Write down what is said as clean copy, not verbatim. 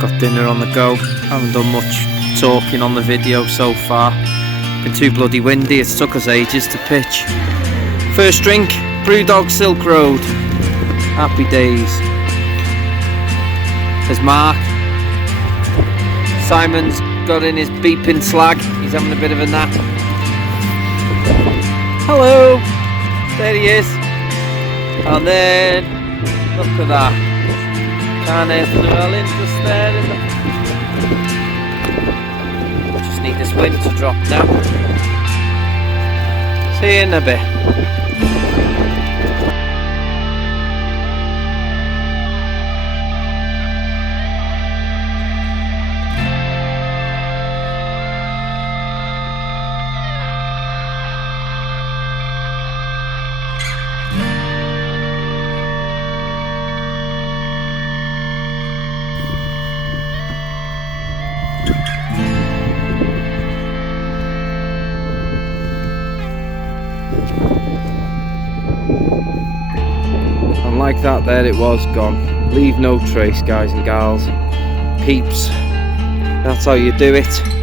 Got dinner on the go. Haven't done much talking on the video so far. Been too bloody windy, it's took us ages to pitch. First drink, Brewdog Silk Road. Happy days. There's Mark. Simon's got in his beeping slag. He's having a bit of a nap. Hello. There he is. And then, look at that. Can't anything well interest there in the... Just need this wind to drop now. See you in a bit. And like that, there it was, gone. Leave no trace, guys and gals. Peeps, that's how you do it.